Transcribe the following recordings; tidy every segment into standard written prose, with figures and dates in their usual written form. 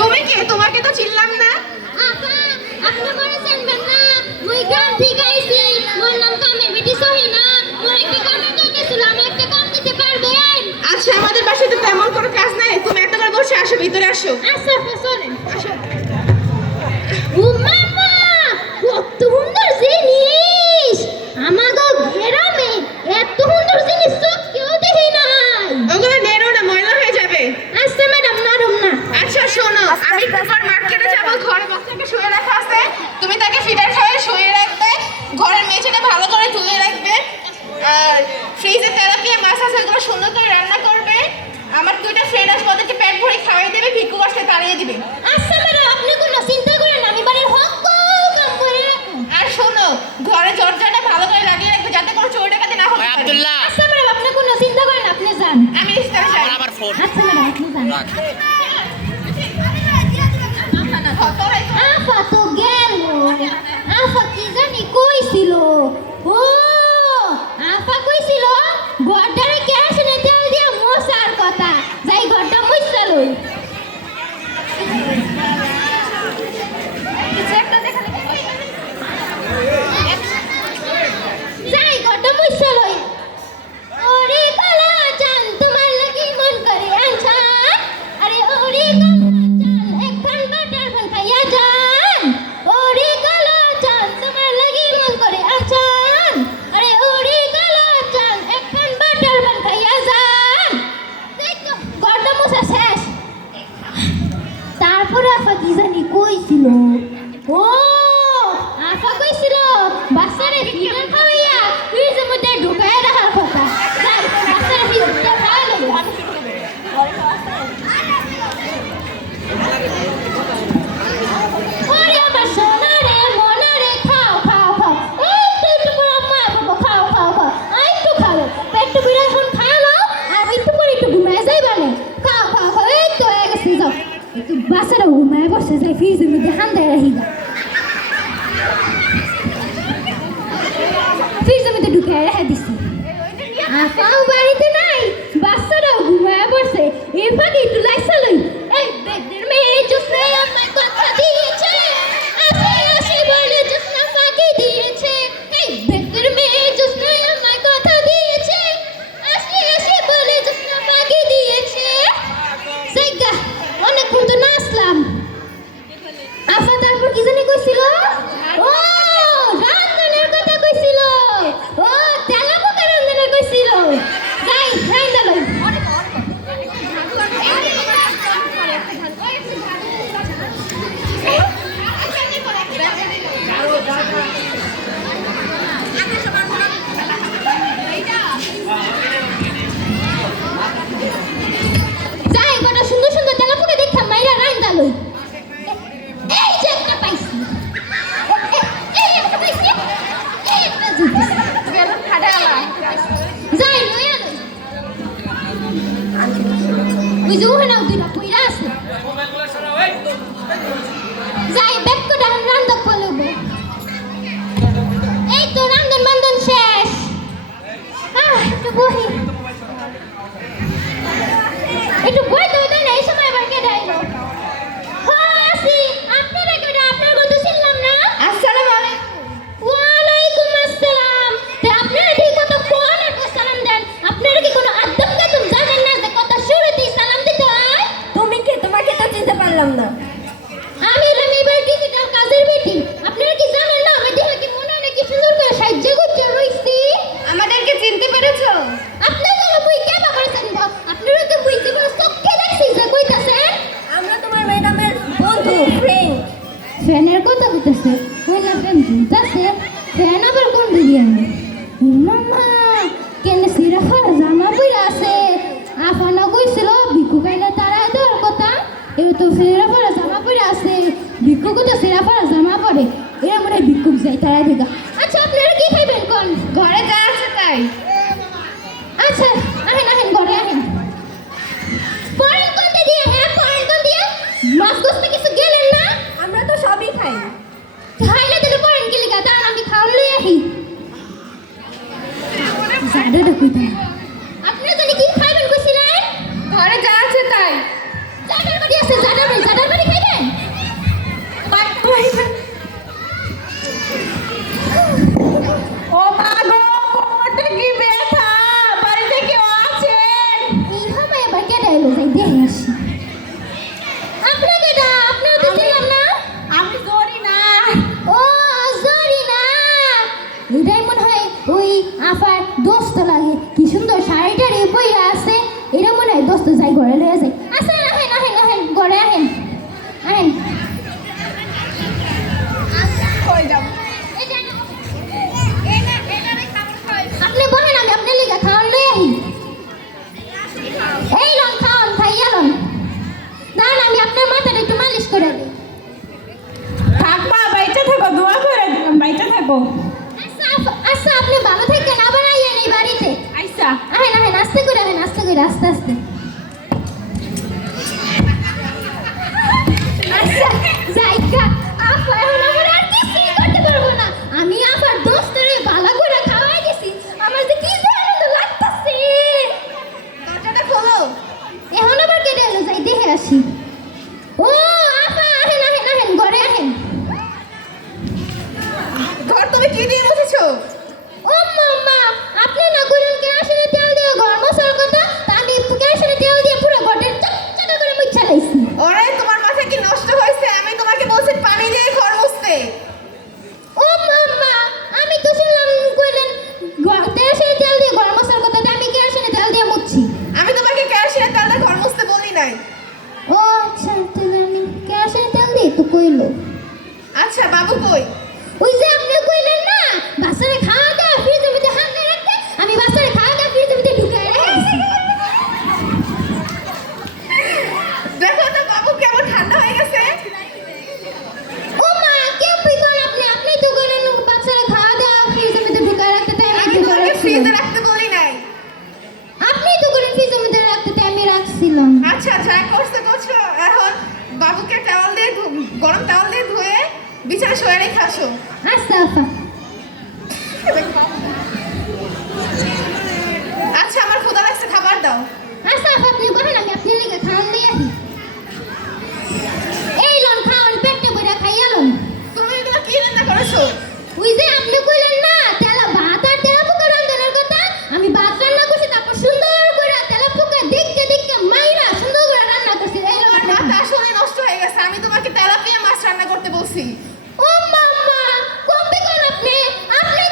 তুমি কে? তোমাকে তো চিনলাম না। আপা আপনি বড় জানবেন না মুই গ্রাম থেকে আইছি মোর নাম কামে বেটি সহিনা মোর একটা কামের দরকার ছিল আমি একটা কাম দিতে পারবেন? আচ্ছা আমাদের বাসায় তো তেমন কোনো কাজ নাই, তুমি এত করে বসে আসো, ভিতরে আসো। আচ্ছা আপা চলেন আসো। ও মামা কত সুন্দর জিনিস, আমাগো গ্রামে এত সুন্দর জিনিস তো কেউ দেখি নাই। ওগুলো নেড়ো না, ময়লা হয়ে যাবে। আচ্ছা ম্যাডাম নারুম না। আচ্ছা শোনো, আমি একবার মার্কেটে যাবো, ঘরে বাচ্চাকে শুয়ে রাখা আছে, তুমি তাকে ফিডার খাওয়াই শুয়ে রাখবে, ঘরের মেঝেটা ভালো করে ধুয়ে রাখবে, আর ফ্রিজে তেলাপিয়া মাছ আছে ওগুলো সুন্দর করে রান্না করবে। আমার দুইটা ফ্রেন্ড আসবে, ওদেরকে পেট ভরে খাওয়াই দেবে, ভিক্ষু আসলে তাড়িয়ে দিবে। আচ্ছা ম্যাডাম আপনি কোনো চিন্তা করেন না, আমি বাড়ির হক কাম করে রাখবো। আর শোনো, ঘরে দরজাটা ভালো করে লাগিয়ে রাখবে যাতে কোনো চোর ডাকাতি না হয়। আব্দুল্লাহ আচ্ছা ম্যাডাম আপনি কোনো চিন্তা করেন না, আপনি যান। আমি ইস্তারে যাই। আমার ফোন আচ্ছা ম্যাডাম আপনি যান। রাখ। আফা তো গেল, আফা কি জানি কইছিল, ও আফা কইছিল ঘরটারে কেরোসিনে তেল দিয়ে মোছার কথা, যাই ঘরটা মুছতে লই। যাই ঘরটা মুছতে লই। ওরে কালা চান তোমার লাগি মন করে আনছান, আরে ওরে কালা চান একখান বাটার পান খাইয়া যান, ওরে কালা চান তোমার লাগি মন করে আনছান, আরে ওরে কালা চান একখান বাটার পান খাইয়া যান। দেখো ঘরটা মোছা শেষ। তারপরে আফা কি জানি কইছিল, ও আফা কইছিল বাচ্চারে ফিডার খাওয়াইয়া ফ্রিজের মধ্যে ঢুকায় রাখার কথা, যাই বাচ্চারে ফিডার খাওয়াইলো। ওরে আমার সোনা রে মনা রে খাও খাও খাও, একটু করে আম্মা বাবা খাও খাও খাও, একটু খাও পেট পুরা এখন খালো আর একটু করে একটু ঘুমায় যাইবা না, খাও খাও খাও এই তো হয়ে গেছে, যাও একটু বাচ্চারা ঘুমায় বসে যায় ফ্রিজের মধ্যে হান দেয় রাখি যা, ফ্রিজের মধ্যে ঢুকে রেখে দিছি। আপাও বাড়িতে নাই, বাচ্চারাও ঘুমায় পড়ছে, এর ফাঁকে একটু লাইসা লই। এই বেদের মেয়ে জোসনা আমায় কথা দিয়েছে, আসি আসি বলে জোসনা ফাঁকি দিয়েছে, এই বেদের মেয়ে জোসনা আমায় কথা দিয়েছে, আসি আসি বলে জোসনা ফাঁকি দিয়েছে। জায়গা অনেকক্ষণ তো নাচলাম। আফা তারপর কি জানি কইছিল, ও রান্ধনের কথা কইছিল, ও তেলাপোকা রান্ধনের কইছিল, যাই রাইন্দা লই। যাই কটা সুন্দর সুন্দর তেলাপোকা দেখা মাইরা রাইন্দা লই। এই যে একটা পাইছি, এই একটা পাইছি, এই একটা জিনিস গেল খাডালা। যাই লইয়া লই। ওই যে ওখানে দুইটা পইরা আছে, যাই ব্যাগ করে রান্ধক বলবো। এই তো রান্ধন বান্ধন শেষ, একটু বহি, একটু বই তো দেন, এই সময় আবার কে ডাইলো। হ্যাঁ আসি, আপনারা কেডা? আপনার কথা শুনলাম না। আসসালামু আলাইকুম। ওয়ালাইকুম আসসালাম। তে আপনারা ঠিক মতো কোন আর সালাম দেন, আপনারা কি কোনো আদব কায়দা জানেন না যে কথা শুরুতেই সালাম দিতে হয়? তুমি কে? তোমাকে তো চিনতে পারলাম না। আমি হলাম এবার ডিজিটাল কাজের বেটি, আপনারা কি জানেন না আমি দেখে কি মনে হয় কি সুন্দর করে সাহায্য করতে রইছি। আমাদেরকে চিনতে পেরেছো? আপনারা যেন বই কে বাবার চিনব, আপনারা কি বই জীবন চোখে দেখছি যে কইতাছেন? আমরা তোমার ম্যাডামের বন্ধু, ফ্রেন্ড। ফ্যানের কথা কইতাছে, কই না ফ্যান দিতাছে, ফ্যান আবার কোন দিকে? মামা কেন সিরা খারা জামা পইরা আছে, আফানা কইছিল ভিক্ষু কাইলে তারা দেওয়ার কথা, এও তো সিরা খারা জামা পইরা আছে, ভিক্ষু তো সিরা খারা জামা পরে, এরা মনে হয় ভিক্ষুক যাই তারা দিগা। আচ্ছা আপনারা কি খাইবেন কোন? ঘরে যা আছে তাই। আচ্ছা আহেন আহেন ঘরে আহেন। পরেন কোন দিয়ে? হ্যাঁ পরেন কোন দিয়ে? মাছ গোস্ত কিছু গেলেন না? আমরা তো সবই খাই। খাইলে দিলে পরেন কি লিগা? দাঁড়ান আমি খাওয়ান লই আহি। জাডাটা কইতা, আপনারা জানি কি খাইবেন কইছিলেন? ঘরে যা আছে তাই। এলো যাই দেখে আসি আপনাকে না আপনার তো ছিলাম না আমি জরি না। ও সরি না এটাই মনে হয় ওই আফার দোস্ত লাগে কি সুন্দর শাড়িটা রে বইয়া আছে এটা মনে হয় দোস্ত যাই ঘরে লয়ে যায় আচ্ছা আহেন আহেন আহেন ঘরে আহেন আহেন কই যাব? আপনি বলেন আমি আপনার লিগা খাওয়ান লই আহি এই লন খাওয়ান খাইয়া লন দাঁড়ান আমি আপনার মাথাটা একটু মালিশ করে দিই থাকবা বাইচা থাকো দোয়া করে দিলাম বাইচা থাকো আচ্ছা আপনি ভালো থাকেন আবার আইয়েন এই বাড়িতে আইসা আহেন আহেন আস্তে করে আস্তে আস্তে আচ্ছা যাইকা আপা এখন আমার আর কিছুই করতে পারবো না আমি আবার দোস্তরে ভালো করে খাওয়াই দিছি আমার যে কি আনন্দ লাগতাছে দরজাটা খোলো। এখন আবার কেটে এলো যাই দেখে আসি ও আপা আহেন আহেন আহেন ঘরে আহেন ঘর তুমি কি দিয়ে মুছেছো? ও মাম্মা আপনি না কইলেন কেরোসিনে তেল দিয়ে ঘর মোছার কথা তা আমি কেরোসিনে তেল দিয়ে পুরো ঘরটা চকচকা করে মুছা লাইছি ওরে তোমার মাথা কি নষ্ট হয়েছে? আমি তোমাকে বলছি পানি দিয়ে ঘর মুছতে। ও মাম্মা আমি তো শুনলাম কইলেন কেরোসিনে তেল দিয়ে ঘর মোছার কথা তা আমি কেরোসিনে তেল দিয়ে মুছছি আমি তোমাকে কেরোসিনের তেল দিয়ে ঘর মুছতে বলি নাই। ও আচ্ছা তাহলে আমি কেরোসিনে তেল দিয়ে তো কইলো আচ্ছা বাবু কই? ওই যে আপনি কইলেন না বাচ্চারে খাওয়া দাওয়া ফ্রিজের মধ্যে হাতে রাখতে আমি বাচ্চারে খাওয়া দাওয়া ফ্রিজের মধ্যে ঢুকায় রেখে দিছি দেখো তো বাবু কেমন ঠান্ডা হয়ে গেছে। ও মা কে পিকন আপনি তো কইলেন বাচ্চারে খাওয়া দাওয়া ফ্রিজের মধ্যে ঢুকায় রাখতে তাই আমি আমি তোমাকে ফ্রিজে রাখতে বলি নাই। আপনি তো কইলেন ফ্রিজের মধ্যে রাখতে তাই আমি রাখছিলাম আচ্ছা যা করছো করছো, এখন বাবুকে টাওয়াল দিয়ে গরম টাওয়াল দিয়ে ধুয়ে বিছানা শুয়ে রেখে আসো। আচ্ছা আপা আচ্ছা আমার ক্ষুধা লাগছে, খাবার দাও। আচ্ছা আপা আপনি বলেন আমি আপনার লেগে খাওয়ান দিয়ে আহি এই লন খাওয়ান পেটে বইরা খাইয়া লন তুমি এগুলো কি রান্না করেছো? ওই যে আপনি কইলেন না তেলা ভাত আর তেলা পোকা রান্নার কথা আমি ভাত রান্না করছি তারপর সুন্দর করে তেলা পোকা দেখতে দেখতে মাইরা সুন্দর করে রান্না করছি এই লন তোমার ভাত আসলে নষ্ট হয়ে গেছে। আমি তোমাকে তেলাপিয়া মাছ রান্না করতে বলছি। ও মাম্মা কম বিকন আপনি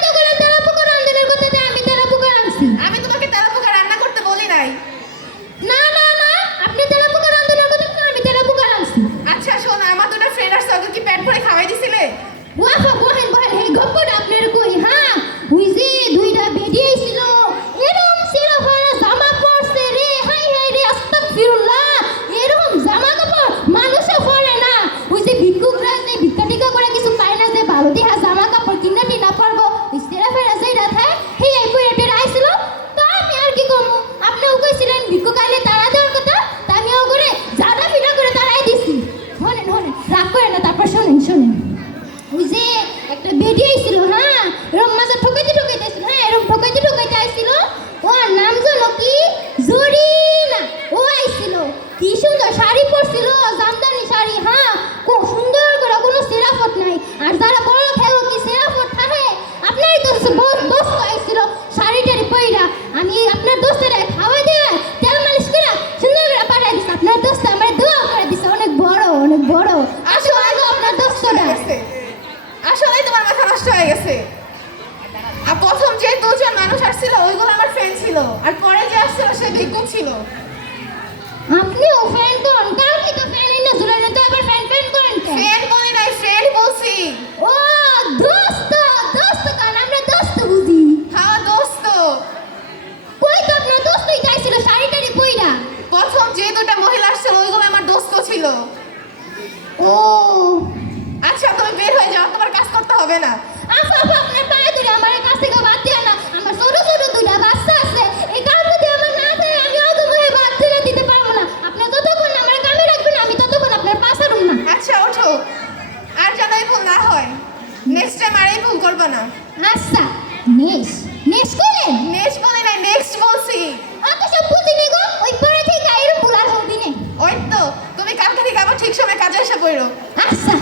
তো করে তেলা পোকা রান্নার কথা তাই আমি তেলা পোকা রান্নাছি আমি তোমাকে তেলাপোকা রান্না করতে বলি নাই। না না না আপনি তেলা পোকা রান্নার কথা না আমি তেলা পোকা রান্নাছি আচ্ছা শোনো, আমার দুটো ফ্রেন্ড আসছে, ওকে কি পেট ভরে খাওয়াই দিছিলে? ওয়াফা বহেন বহেন হে গপ্পটা আপনার কই হ্যাঁ ওই যে দুইটা বেরিয়ে ছিল এরকম সিরা ভরা জামা পরছে রে হাই হাই রে আস্তাগফিরুল্লাহ এরকম জামা কাপড় মানুষে পরে না ওই যে ভিক্ষুকরা যে ভিক্ষা টিকা করে কিছু পায় না যে ভালো দেহা জামা কাপড় কিনা টিনা পারবো ওই সিরা ফেরা যেটা থাকে হে এই পরে আইছিল তো আমি আর কি করবো আপনিও কইছিলেন ভিক্ষুক আইলে তারা দেওয়ার কথা তা আমিও করে জাদা ফিরা করে তারাই দিছি শোনেন রাগ করে না তারপর শোনেন ওই যে একটা বেডি আইছিল হ্যাঁ এরকম মাঝে ঠকাইতে আইছিল হ্যাঁ এরকম ঠকাইতে আইছিল ওর নাম জানো কি জরিনা ও আইছিল কি সুন্দর শাড়ি পরছিল জামদানি শাড়ি হ্যাঁ খুব সুন্দর করে কোনো সেরাফত নাই আর যারা বড় খেলো কি সেরাফত থাকে আপনারই তো দোস্ত আইছিল শাড়িটারি পইরা আমি আপনার দোস্তের খাওয়া দিয়ে তেল মালিশ করে সুন্দর করে পাঠাই দিছি আপনার দোস্ত আমার দোয়া করে দিছে অনেক বড় আসলে আপনার দোস্তটা আসলেই তোমার মাথা নষ্ট হয়ে গেছে। আর প্রথম যে দুজন মানুষ আসছিল ওইগুলো আমার ফ্রেন্ড ছিল, আর পরে যে আসছিল সে ভিক্ষুক ছিল। আপনিও ফ্যান করেন কালকে তো ফ্যান এনে ঝুলেন তো আবার ফ্যান করেন কেন ফ্রেন্ড বলি নাই, ফ্রেন্ড বলছি। ও দোস্ত কারণ আমরা দোস্ত বুঝি হ্যাঁ দোস্ত। কই তো আপনার দোস্তই চাইছিল শাড়িটারি পইরা প্রথম যে দুটা মহিলা আসছিল ওইগুলো আমার দোস্ত ছিল। ও আচ্ছা তুমি বের হয়ে যাও, তোমার কাজ করতে হবে না। আপা আপনার পায়ে ধরে আমার কাছ থেকে বাদ দিয়ে না আমার ছোট দুইটা বাচ্চা আছে এই কাজ যদি আমার না থাকে আমি অত মনে বাদ ছেড়ে দিতে পারবো না আপনার যতক্ষণ না আমার কামে রাখবেন আমি ততক্ষণ আপনার পাশে রুম না আচ্ছা ওঠো, আর যেন এই ভুল না হয়। নেক্সট টাইম আর এই ভুল করবে না। আচ্ছা নেক্সট কইলেন নেক্সট বলি নাই, নেক্সট বলছি। অত সব বুঝিনি গো ওই পরে থেকে এরকম ভুল আর হবি না ওই তো তুমি কালকে থেকে আবার ঠিক সময় কাজে এসে পড়ো। আচ্ছা